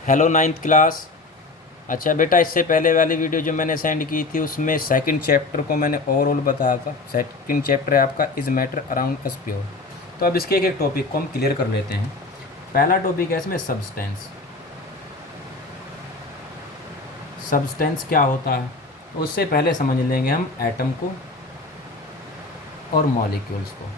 Hello ninth class. अच्छा बेटा, इससे पहले वाली वीडियो जो मैंने सेंड की थी उसमें सेकंड चैप्टर को मैंने ओवरऑल बताया था। सेकंड चैप्टर है आपका is matter around us pure. तो अब इसके एक एक टॉपिक को हम क्लियर कर लेते हैं। पहला टॉपिक है इसमें सब्सटेंस। सब्सटेंस क्या होता है उससे पहले समझ लेंगे हम एटम को और मॉलिक्यूल्स को।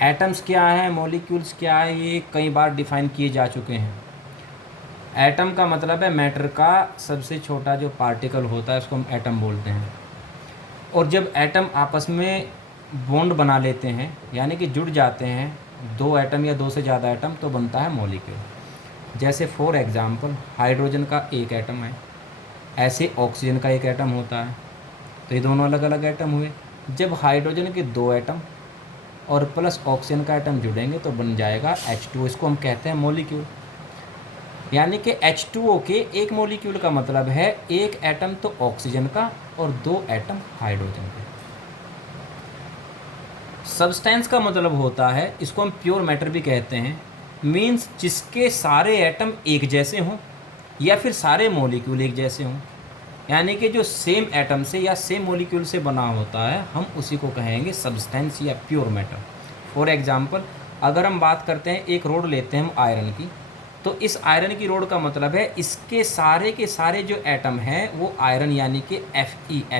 एटम्स क्या है, मॉलिक्यूल्स क्या है, ये कई बार डिफाइन किए जा चुके हैं। एटम का मतलब है मैटर का सबसे छोटा जो पार्टिकल होता है उसको हम एटम बोलते हैं। और जब एटम आपस में बॉन्ड बना लेते हैं यानी कि जुड़ जाते हैं, दो एटम या दो से ज़्यादा एटम, तो बनता है मॉलिक्यूल। जैसे फॉर एग्ज़ाम्पल हाइड्रोजन का एक एटम है, ऐसे ऑक्सीजन का एक एटम होता है। तो ये दोनों अलग अलग एटम हुए। जब हाइड्रोजन के दो एटम और प्लस ऑक्सीजन का एटम जुड़ेंगे तो बन जाएगा H2। इसको हम कहते हैं मॉलिक्यूल। यानी कि H2O के एक मॉलिक्यूल का मतलब है एक एटम तो ऑक्सीजन का और दो एटम हाइड्रोजन के। सब्सटेंस का मतलब होता है, इसको हम प्योर मैटर भी कहते हैं, मीन्स जिसके सारे एटम एक जैसे हों या फिर सारे मॉलिक्यूल एक जैसे हों। यानी कि जो सेम एटम से या सेम मॉलिक्यूल से बना होता है हम उसी को कहेंगे सब्सटेंस या प्योर मैटर। फॉर एग्जांपल अगर हम बात करते हैं, एक रोड लेते हैं हम आयरन की, तो इस आयरन की रोड का मतलब है इसके सारे के सारे जो एटम हैं वो आयरन यानी कि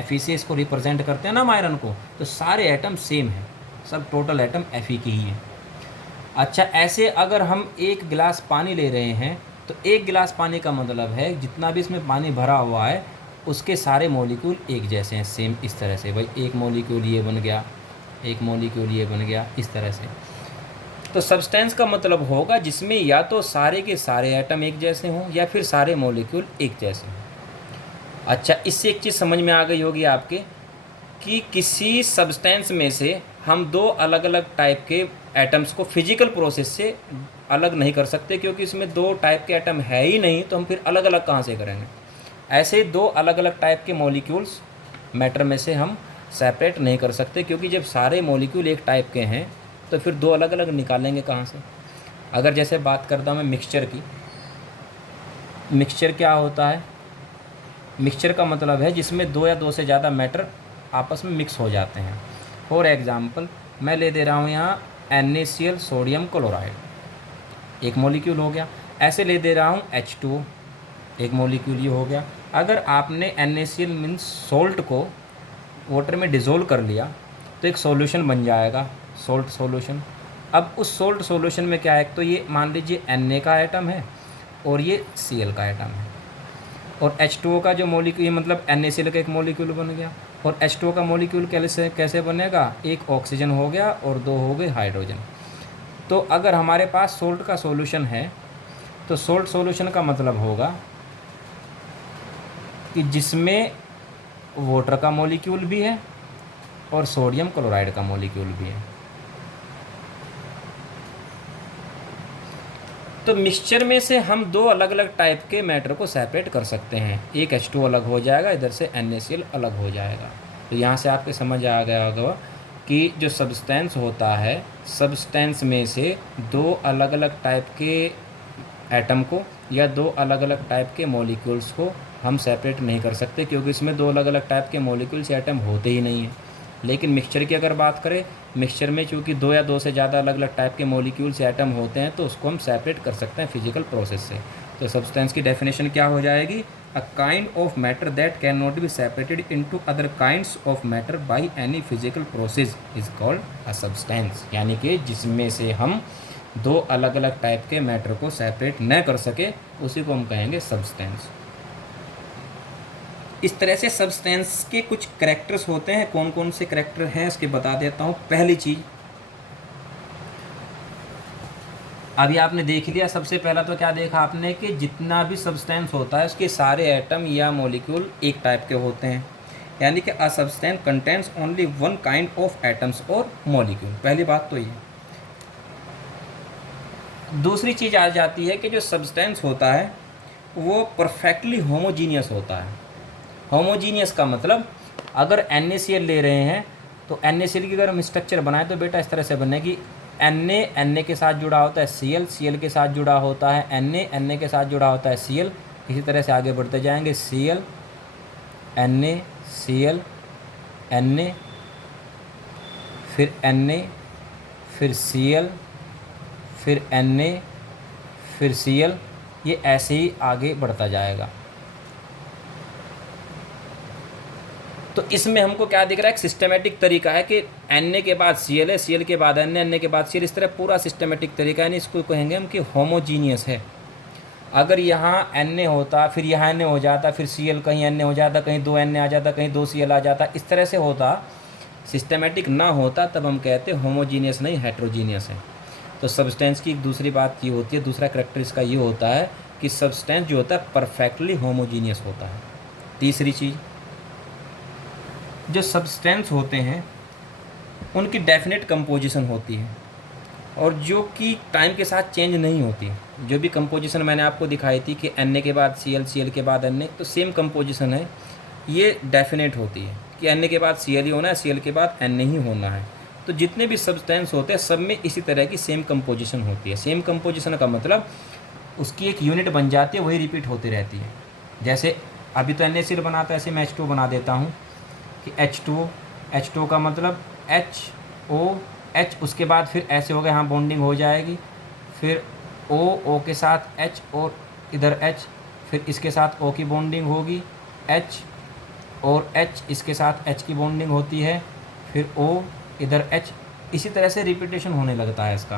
Fe से इसको रिप्रेजेंट करते हैं ना हम आयरन को। तो सारे एटम सेम हैं, सब टोटल एटम Fe के ही हैं। अच्छा, ऐसे अगर हम एक गिलास पानी ले रहे हैं तो एक गिलास पानी का मतलब है जितना भी इसमें पानी भरा हुआ है उसके सारे मॉलिक्यूल एक जैसे हैं, सेम। इस तरह से भाई एक मॉलिक्यूल ये बन गया, एक मॉलिक्यूल ये बन गया, इस तरह से। तो सब्सटेंस का मतलब होगा जिसमें या तो सारे के सारे एटम एक जैसे हों या फिर सारे मॉलिक्यूल एक जैसे हों। अच्छा, इससे एक चीज़ समझ में आ गई होगी आपके कि किसी सब्सटेंस में से हम दो अलग अलग टाइप के एटम्स को फिजिकल प्रोसेस से अलग नहीं कर सकते, क्योंकि इसमें दो टाइप के एटम है ही नहीं, तो हम फिर अलग अलग कहाँ से करेंगे। ऐसे दो अलग अलग टाइप के मॉलिक्यूल्स मैटर में से हम सेपरेट नहीं कर सकते, क्योंकि जब सारे मॉलिक्यूल एक टाइप के हैं तो फिर दो अलग अलग निकालेंगे कहाँ से। अगर जैसे बात करता हूँ मैं मिक्सचर की, मिक्सचर क्या होता है? मिक्सचर का मतलब है जिसमें दो या दो से ज़्यादा मैटर आपस में मिक्स हो जाते हैं। फॉर एग्ज़ाम्पल मैं ले दे रहा हूँ यहाँ NaCl सोडियम क्लोराइड, एक मॉलिक्यूल हो गया। ऐसे ले दे रहा हूँ H2O, एक मॉलिक्यूल ये हो गया। अगर आपने NaCl मीन्स सोल्ट को वाटर में डिज़ोल्व कर लिया तो एक सॉल्यूशन बन जाएगा, सोल्ट सॉल्यूशन। अब उस सोल्ट सॉल्यूशन में क्या है, तो ये मान लीजिए Na का आइटम है और ये Cl का आइटम है, और H2O का जो मॉलिक्यूल मतलब NaCl का एक मॉलिक्यूल बन गया। और H2O का मॉलिक्यूल कैसे कैसे बनेगा, एक ऑक्सीजन हो गया और दो हो गए हाइड्रोजन। तो अगर हमारे पास सोल्ट का सॉल्यूशन है तो सोल्ट सॉल्यूशन का मतलब होगा कि जिसमें वाटर का मॉलिक्यूल भी है और सोडियम क्लोराइड का मॉलिक्यूल भी है। तो मिक्सचर में से हम दो अलग अलग टाइप के मैटर को सेपरेट कर सकते हैं, एक H2O अलग हो जाएगा, इधर से NaCl अलग हो जाएगा। तो यहाँ से आपके समझ आ गया होगा कि जो सब्सटेंस होता है, सब्सटेंस में से दो अलग अलग टाइप के एटम को या दो अलग अलग टाइप के मॉलिक्यूल्स को हम सेपरेट नहीं कर सकते, क्योंकि इसमें दो अलग अलग टाइप के मॉलिक्यूल्स या एटम होते ही नहीं हैं। लेकिन मिक्सचर की अगर बात करें, मिक्सचर में चूँकि दो या दो से ज़्यादा अलग अलग टाइप के मॉलिक्यूल्स या एटम होते हैं तो उसको हम सेपरेट कर सकते हैं फिजिकल प्रोसेस से। तो सब्सटेंस की डेफिनेशन क्या हो जाएगी, a kind of matter that can not be separated into other kinds of matter by any physical process is called a substance. यानी कि जिसमें से हम दो अलग अलग टाइप के मैटर को सेपरेट न कर सके उसी को हम कहेंगे सब्सटेंस। इस तरह से सब्सटेंस के कुछ करैक्टर्स होते हैं। कौन कौन से करैक्टर हैं इसके बता देता हूँ। पहली चीज़ अभी आपने देख लिया, सबसे पहला तो क्या देखा आपने कि जितना भी सब्सटेंस होता है उसके सारे एटम या मॉलिक्यूल एक टाइप के होते हैं। यानी कि a substance contains only one kind of atoms और मॉलिक्यूल। पहली बात तो ये। दूसरी चीज़ आ जाती है कि जो सब्सटेंस होता है वो परफेक्टली होमोजीनियस होता है। होमोजीनियस का मतलब अगर NaCl ले रहे हैं तो NaCl की अगर हम स्ट्रक्चर बनाए तो बेटा इस तरह से बनेगी। Na के साथ जुड़ा होता है Cl के साथ जुड़ा होता है Na के साथ जुड़ा होता है Cl। इसी तरह से आगे बढ़ते जाएंगे Cl Na फिर Na फिर Cl फिर Na फिर Cl, ये ऐसे ही आगे बढ़ता जाएगा। तो इसमें हमको क्या दिख रहा है, एक सिस्टमेटिक तरीका है कि Na के बाद Cl है, Cl के बाद Na के बाद Cl, इस तरह पूरा सिस्टमेटिक तरीका है। इसको कहेंगे हम कि होमोजीनियस है। अगर यहाँ Na होता, फिर यहाँ Na हो जाता, फिर Cl कहीं Na हो जाता, कहीं 2 Na आ जाता, कहीं 2 Cl आ जाता, इस तरह से होता, सिस्टमेटिक ना होता, तब हम कहते होमोजीनियस नहीं हेट्रोजीनियस है। तो सब्सटेंस की एक दूसरी बात ये होती है, दूसरा करैक्टर इसका ये होता है कि सब्सटेंस जो होता है परफेक्टली होमोजीनियस होता है। तीसरी चीज़, जो सब्सटेंस होते हैं उनकी डेफिनेट कंपोजिशन होती है और जो कि टाइम के साथ चेंज नहीं होती। जो भी कंपोजिशन मैंने आपको दिखाई थी कि Na के बाद Cl, Cl के बाद Na, तो सेम कंपोजिशन है, ये डेफिनेट होती है कि Na के बाद Cl ही होना है, Cl के बाद Na ही होना है। तो जितने भी सब्सटेंस होते हैं सब में इसी तरह की सेम कंपोजिशन होती है। सेम कंपोजिशन का मतलब उसकी एक यूनिट बन जाती है, वही रिपीट होती रहती है। जैसे अभी तो NaCl बनाता है, ऐसे मैं H2 बना देता हूँ कि H2 का मतलब HOH, उसके बाद फिर ऐसे हो गया, यहाँ बॉन्डिंग हो जाएगी, फिर O के साथ H और इधर H, फिर इसके साथ O की बॉन्डिंग होगी, H और H, इसके साथ H की बॉन्डिंग होती है, फिर O इधर H, इसी तरह से रिपीटेशन होने लगता है इसका।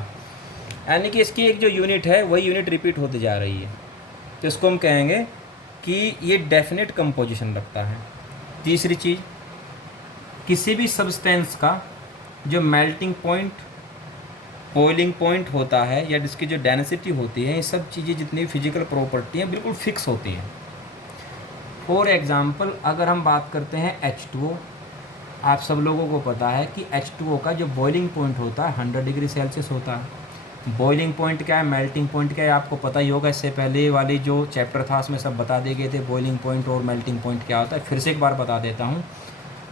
यानी कि इसकी एक जो यूनिट है वही यूनिट रिपीट होती जा रही है। तो इसको हम कहेंगे कि ये डेफिनेट कंपोजिशन रखता है। तीसरी चीज़, किसी भी सब्सटेंस का जो मेल्टिंग पॉइंट, बॉइलिंग पॉइंट होता है या जिसकी जो डेंसिटी होती है, ये सब चीज़ें जितनी फिजिकल प्रॉपर्टी हैं बिल्कुल फिक्स होती हैं। फॉर एग्ज़ाम्पल अगर हम बात करते हैं H2O, आप सब लोगों को पता है कि H2O का जो बॉइलिंग पॉइंट होता है 100 डिग्री सेल्सियस होता है। बॉइलिंग पॉइंट क्या है, मेल्टिंग पॉइंट क्या है, आपको पता ही होगा। इससे पहले वाली जो चैप्टर था उसमें सब बता दिए गए थे बॉइलिंग पॉइंट और मेल्टिंग पॉइंट क्या होता है। फिर से एक बार बता देता हूँ,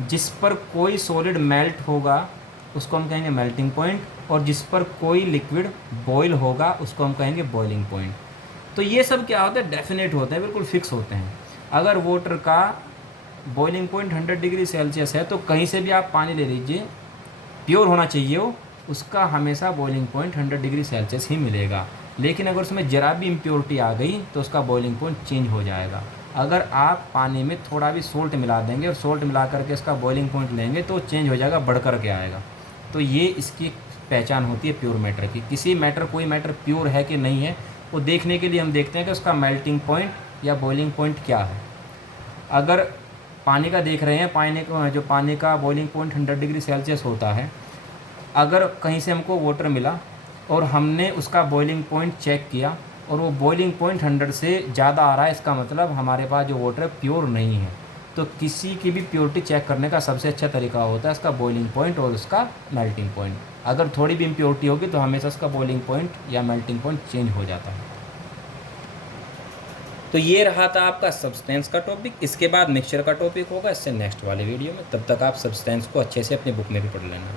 जिस पर कोई सॉलिड मेल्ट होगा उसको हम कहेंगे मेल्टिंग पॉइंट, और जिस पर कोई लिक्विड बॉयल होगा उसको हम कहेंगे बॉइलिंग पॉइंट। तो ये सब क्या होता है, डेफिनेट होते हैं, बिल्कुल फिक्स होते हैं। अगर वाटर का बॉइलिंग पॉइंट 100 डिग्री सेल्सियस है तो कहीं से भी आप पानी ले लीजिए, प्योर होना चाहिए वो, उसका हमेशा बॉइलिंग पॉइंट 100 डिग्री सेल्सियस ही मिलेगा। लेकिन अगर उसमें ज़रा भी इम्प्योरिटी आ गई तो उसका बॉइलिंग पॉइंट चेंज हो जाएगा। अगर आप पानी में थोड़ा भी सोल्ट मिला देंगे और सोल्ट मिला करके इसका बॉइलिंग पॉइंट लेंगे तो चेंज हो जाएगा, बढ़ कर के आएगा। तो ये इसकी पहचान होती है प्योर मैटर की। किसी मैटर, कोई मैटर प्योर है कि नहीं है, वो देखने के लिए हम देखते हैं कि उसका मेल्टिंग पॉइंट या बॉइलिंग पॉइंट क्या है। अगर पानी का देख रहे हैं, पानी का बॉइलिंग पॉइंट 100 डिग्री सेल्सियस होता है, अगर कहीं से हमको वाटर मिला और हमने उसका बॉइलिंग पॉइंट चेक किया और वो बॉइलिंग पॉइंट 100 से ज़्यादा आ रहा है, इसका मतलब हमारे पास जो वाटर प्योर नहीं है। तो किसी की भी प्योरिटी चेक करने का सबसे अच्छा तरीका होता है इसका बॉइलिंग पॉइंट और उसका मेल्टिंग पॉइंट। अगर थोड़ी भी इम्प्योरिटी होगी तो हमेशा उसका बॉइलिंग पॉइंट या मेल्टिंग पॉइंट चेंज हो जाता है। तो ये रहा था आपका सब्सटेंस का टॉपिक। इसके बाद मिक्सचर का टॉपिक होगा, इससे नेक्स्ट वाले वीडियो में। तब तक आप सब्सटेंस को अच्छे से अपनी बुक में भी पढ़ लेना।